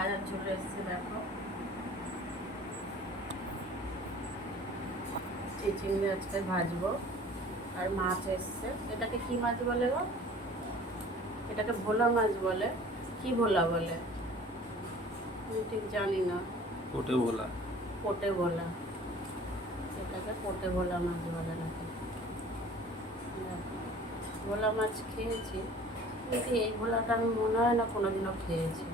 ভাজার চলে এসছে দেখো, চিচিঙ্গে আজকে ভাজবো। আর মাছ এসছে, এটাকে কি মাছ বলে গো? এটাকে ভোলা মাছ বলে, কি ভোলা বলে আমি ঠিক জানি না। পোটে ভোলা, পোটে ভোলা, এটাকে পোটে ভোলা মাছ বলে নাকি। ভোলা মাছ খেয়েছি, কিন্তু এই ভোলাটা আমি মনে হয় না কোনোদিনও খেয়েছি।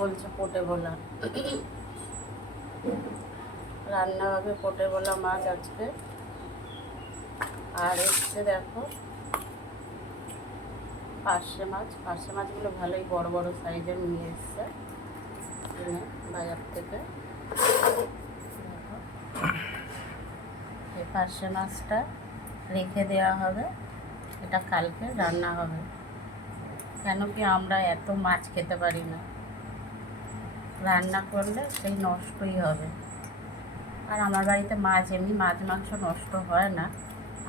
বলছে পোটে ভোলা। রান্না হবে পোটে ভোলা মাছ আজকে। আর এসছে দেখো পার্শে মাছ। পার্শে মাছগুলো ভালোই বড় বড় সাইজের নিয়ে এসছে কিনে বাজার থেকে। এই পার্শে মাছটা রেখে দেওয়া হবে, এটা কালকে রান্না হবে। কেন কি আমরা এত মাছ খেতে পারি না, রান্না করলে সেই নষ্টই হবে। আর আমার বাড়িতে মাছ এমনি মাছ মাংস নষ্ট হয় না,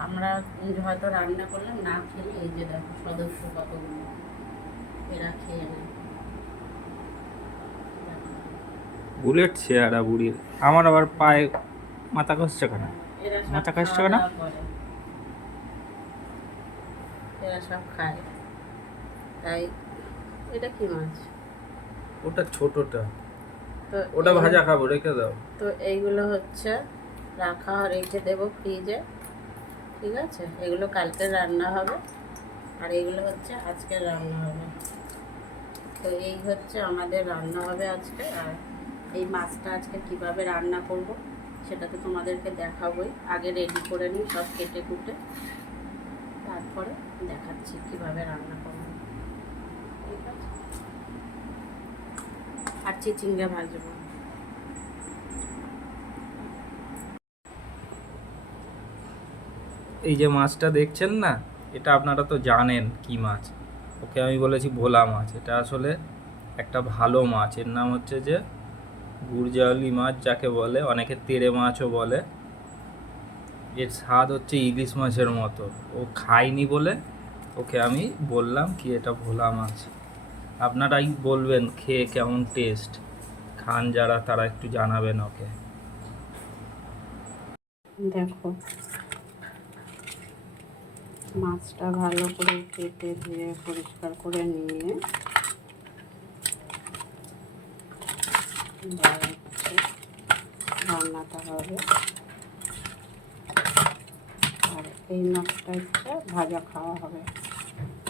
আমরা হয়তো রান্না করলাম না খেলে এই যে দেখো সদস্য কতগুলো এরা খেয়ে নেয়। বুলেট চেহারা বুড়ির। আমার আবার পায়ে মাথা কষছে কেন? এরা সব মাথা কষছে খাওয়া কেন? দাওয়া করে, এরা সব খায়। তাই এটা কি মাছ? ওটা ছোটটা, তো ওটা ভাজা খাবো, রেখে দাও। তো এইগুলো হচ্ছে রাখা রেখে দেবো ফ্রিজে, ঠিক আছে? এগুলো কালকে রান্না হবে, আর এইগুলো হচ্ছে আজকে রান্না হবে। তো এই হচ্ছে আমাদের রান্না হবে আজকে। আর এই মাছটা আজকে কিভাবে রান্না করব সেটা তো তোমাদেরকে দেখাবোই। আগে রেডি করে নিই সব কেটে কুটে, তারপরে দেখাচ্ছি কিভাবে রান্না করব, ঠিক আছে? আর চিচিঙ্গা ভাজবো। এই যে মাছটা দেখছেন না, এটা আপনারা তো জানেন কি মাছ। ওকে আমি বলেছি ভোলা মাছ, এটা আসলে একটা ভালো মাছ। এর নাম হচ্ছে যে গুরজালি মাছ, যাকে বলে অনেকে তেড়ে মাছও বলে। এর স্বাদ হচ্ছে ইলিশ মাছের মতো। ও খায়নি বলে ওকে আমি বললাম কি এটা ভোলা মাছ। আপনারাই বলবেন খেয়ে কেমন টেস্ট, খান যারা তারা একটু জানাবেন ওকে। দেখো মাছটা ভালো করে কেটে ধুয়ে পরিষ্কার করে নিয়ে রান্নাটা হবে। আর এই মাছটা হচ্ছে ভাজা খাওয়া হবে,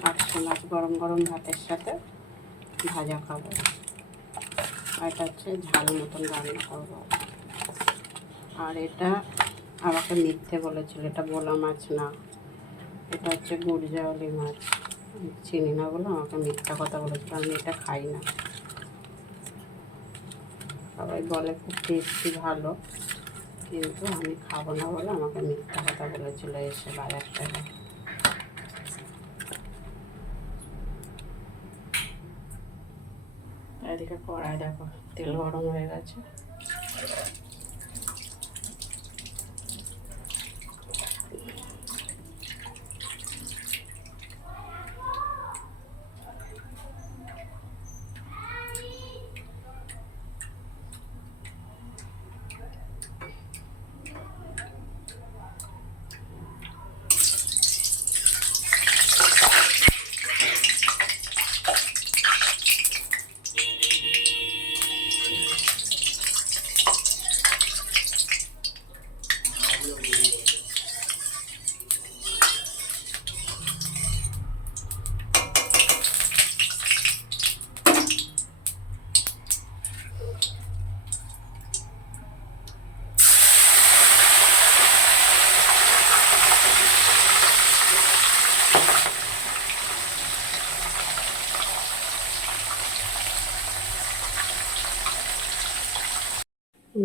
পার্শে মাছ গরম গরম ভাতের সাথে ভাজা খাবো। আর এটা হচ্ছে ঝাল মতন রান্না করবো। আর এটা আমাকে মিথ্যে বলেছিল, এটা ভোলা মাছ না, এটা হচ্ছে গুরজাওয়ালি মাছ। চিনি না বলে আমাকে মিথ্যা কথা বলেছিল, আমি এটা খাই না। সবাই বলে খুব টেস্টি ভালো, কিন্তু আমি খাবো না বলে আমাকে মিথ্যা কথা বলেছিল এসে বাজার থেকে। এদিকে কড়াই দেখো তেল গরম হয়ে গেছে।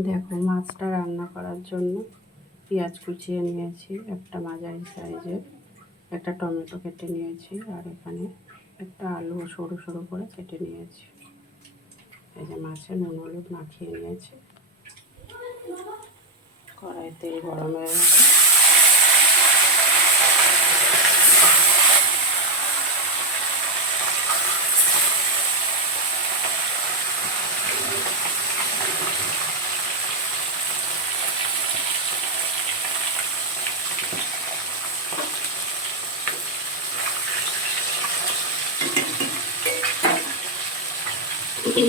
দেখো মাছটা রান্না করার জন্য পেঁয়াজ কুচিয়ে নিয়েছি একটা মাঝারি সাইজের, একটা টমেটো কেটে নিয়েছি, আর এখানে একটা আলু সরু সরু করে কেটে নিয়েছি। এই যে মাছে নুন হলুদ মাখিয়ে নিয়েছি। কড়াই তেল গরম হয়ে গেছে, আর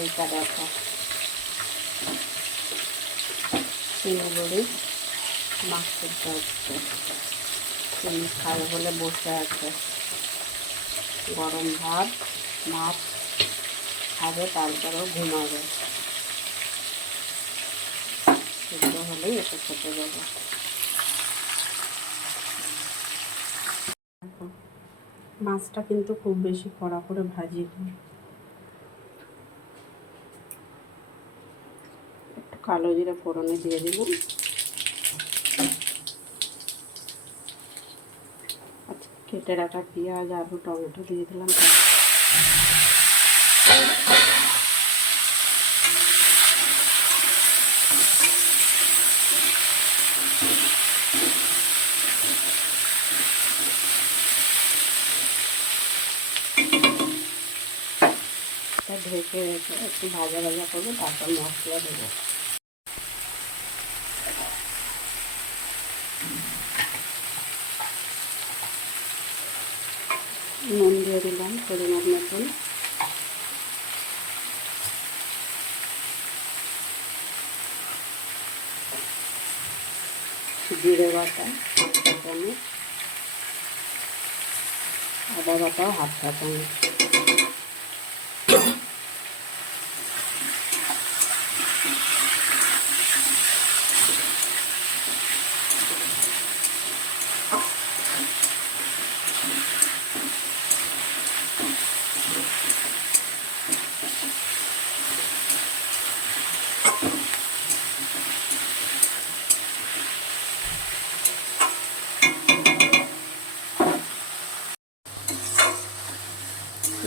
এইটা দেখো শিলিগুড়ি মাছ সিদ্ধ হচ্ছে। চিনি খাবে বলে বসে আছে। গরম ভাত মাছ খাবে, তারপরেও ঘুমাবে। সিদ্ধ হলেই এসে খেতে যাবে। মাছটা কিন্তু খুব বেশি কড়া করে ভাজিনি। একটু কালো জিরে ফোড়নে দিয়ে দিলাম। কেটে রাখা পেঁয়াজ, আলু, টমেটো দিয়ে দিলাম। ঢেকে রেখে একটু ভাজা ভাজা করবো, তারপর মশলা দেবো। নুন দিয়ে দিলাম পরিমাণ মতন। জিরে বাটা 1 চামচ, আদা বাটাও 1/2 চামচ।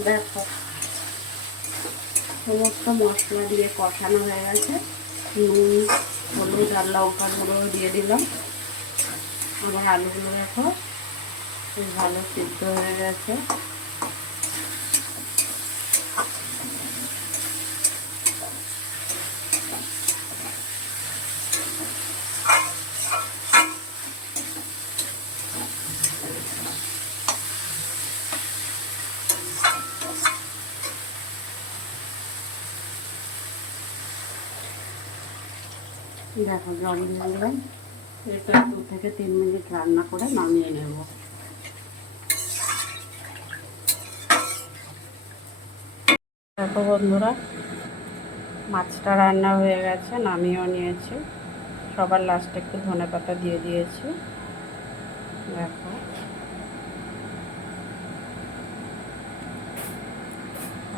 দেখো সমস্ত মশলা দিয়ে কষানো হয়ে গেছে। নুন, হলুদ আর লঙ্কার গুঁড়ো দিয়ে দিলাম। আমার আলুগুলো দেখো বেশ ভালো সিদ্ধ হয়ে গেছে। দেখো জল দিয়ে দিলাম। এটা 2 থেকে 3 মিনিট রান্না করে নামিয়ে নেব। দেখো বন্ধুরা, মাছটা রান্না হয়ে গেছে, নামিয়েও নিয়েছি। সবার লাস্টে একটু ধনেপাতা দিয়ে দিয়েছি। দেখো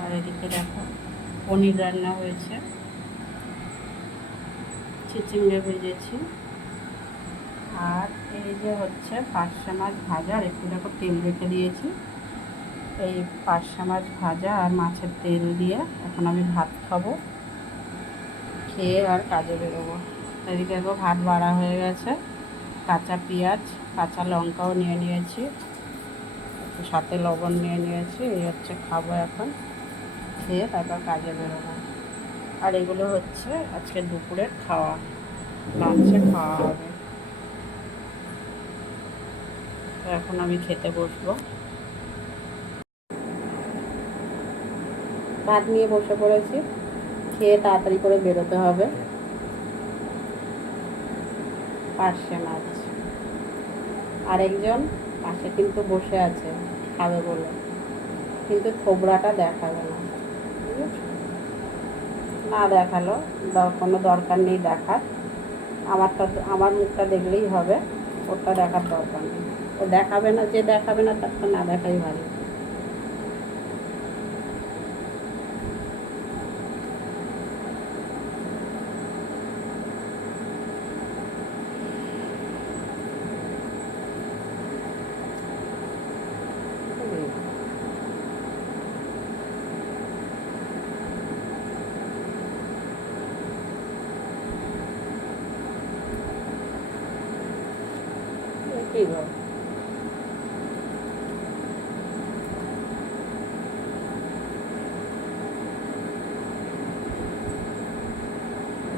আর এদিকে দেখো পনির রান্না হয়েছে, চিচিঙ্গে ভেজেছি। আর এই যে হচ্ছে পার্শে মাছ ভাজা, আর একটু দেখো তেল রেখে দিয়েছি। এই পার্শে মাছ ভাজা আর মাছের তেল দিয়ে এখন আমি ভাত খাবো। খেয়ে আর কাজে বেরোবো। এদিকে দেখো ভাত বাড়া হয়ে গেছে। কাঁচা পেঁয়াজ, কাঁচা লঙ্কাও নিয়ে নিয়েছি, একটু সাথে লবণ নিয়ে নিয়েছি। এই হচ্ছে খাবো এখন, খেয়ে তারপর কাজে বেরোবো। আর এগুলো হচ্ছে আজকে দুপুরের খাওয়া, লাঞ্চে খাওয়া হবে। তো এখন আমি খেতে বসবো। ভাত নিয়ে বসে পড়েছি, খেয়ে তাড়াতাড়ি করে বেরোতে হবে। পার্শে মাছ, আরেকজন পাশে কিন্তু বসে আছে খাবে বলে, কিন্তু থোবড়াটা দেখাবে না। না দেখালো, কোনো দরকার নেই দেখার। আমার মুখটা দেখলেই হবে, ওটা দেখার দরকার নেই। ও দেখাবে না, যে দেখাবে না তার তো না দেখাই ভালো। কি গো,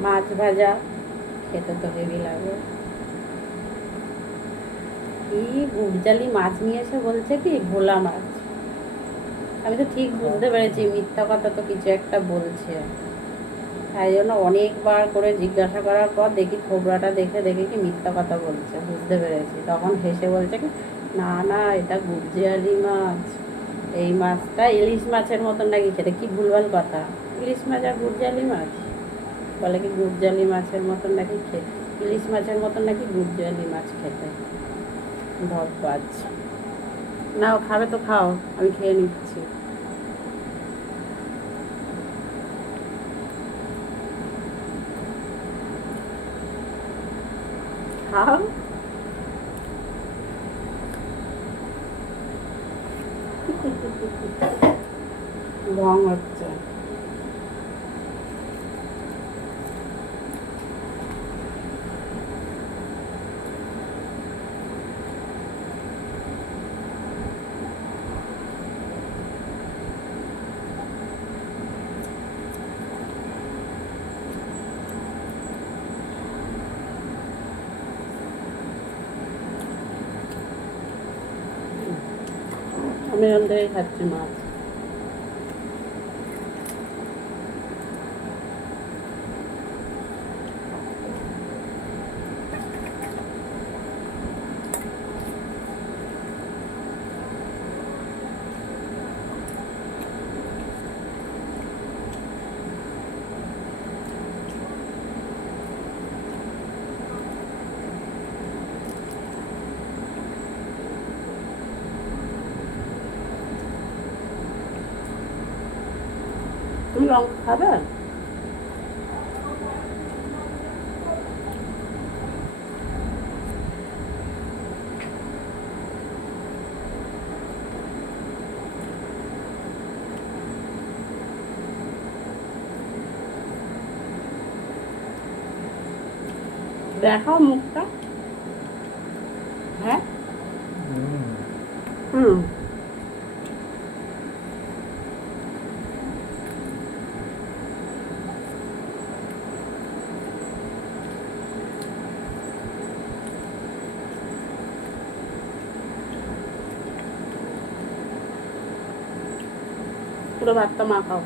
মাছ ভাজা, খেতে তো হেভি লাগে। কি গুড়জালি মাছ নিয়ে এসে বলছে কি ভোলা মাছ। আমি তো ঠিক বুঝতে পেরেছি মিথ্যা কথা তো কিছু একটা বলছে, তাই জন্য অনেকবার করে জিজ্ঞাসা করার পর দেখি খোবরাটা দেখে দেখে কি মিথ্যা কথা বলছে, বুঝতে পেরেছি। তখন হেসে বলছে কি না না এটা গুড়জিয়ালি মাছ, এই মাছটা ইলিশ মাছের মতন নাকি খেতে। কি ভুলভাল কথা, ইলিশ মাছ আর গুড়জিয়ালি মাছ, বলে কি গুড়জিয়ালি মাছের মতন নাকি খেতে, ইলিশ মাছের মতন নাকি গুড়জিয়ালি মাছ খেতে। ধপবাজ। নাও খাবে তো খাও, আমি খেয়ে নিচ্ছি। খাও। ঢং হচ্ছে। আমি এখান থেকে খাচ্ছি মাছ। তুমি লঙ্কা খাবে? দেখাও মুখটা। হ্যাঁ হুম। পুরো ভাতটা মাখাও।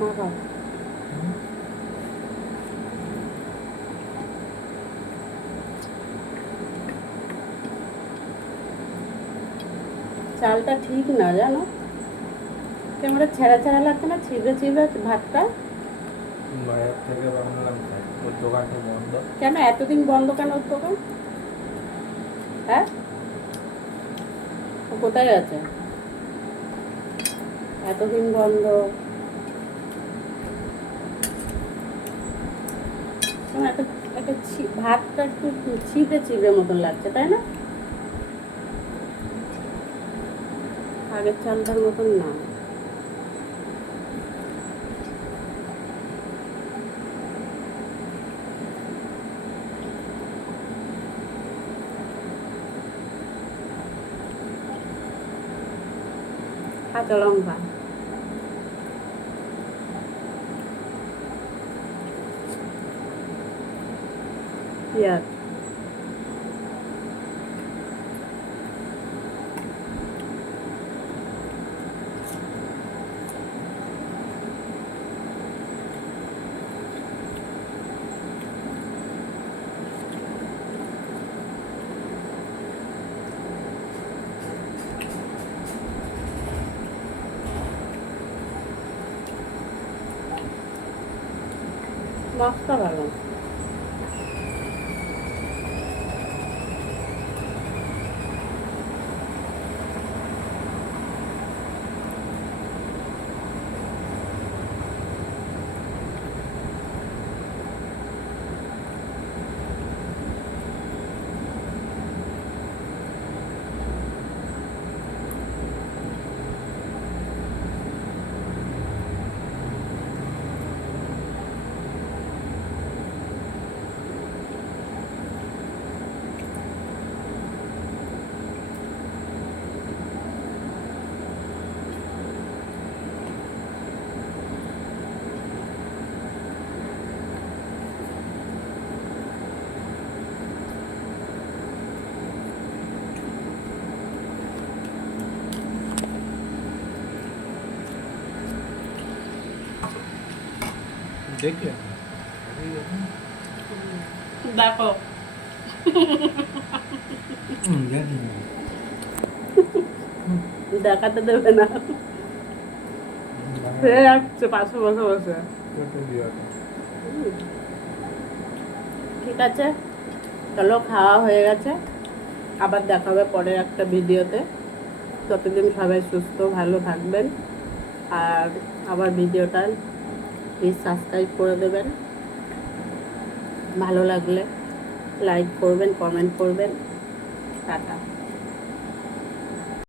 মাখাও। চালটা ঠিক না জানো, কেমন ছেঁড়া ছেঁড়া লাগছে না, ছিবড়ে ছিবড়ে ভাতটা। বাইরে থেকে বানালাম, ওর দোকানটা বন্ধ। কেন এতদিন বন্ধ কেন ওর দোকান? হ্যাঁ, ও কোথায় আছে এতদিন বন্ধ? কেন একটা একটা ভাতটা একটু ছিপে ছিপে মতন লাগছে, তাই না? আগের চালটার মতন না। কাঁচা লঙ্কা পেঁয়াজ মাছটা ভালো। দেখলে দেখো দেখাতে দেবে না, সে যাচ্ছে পাশে বসে বসে। ঠিক আছে, চলো খাওয়া হয়ে গেছে, আবার দেখা হবে পরের একটা ভিডিওতে। ততদিন সবাই সুস্থ ভালো থাকবেন, আর আবার ভিডিওটা প্লিজ সাবস্ক্রাইব করে দেবেন, ভালো লাগলে লাইক করবেন, কমেন্ট করবেন। টাটা।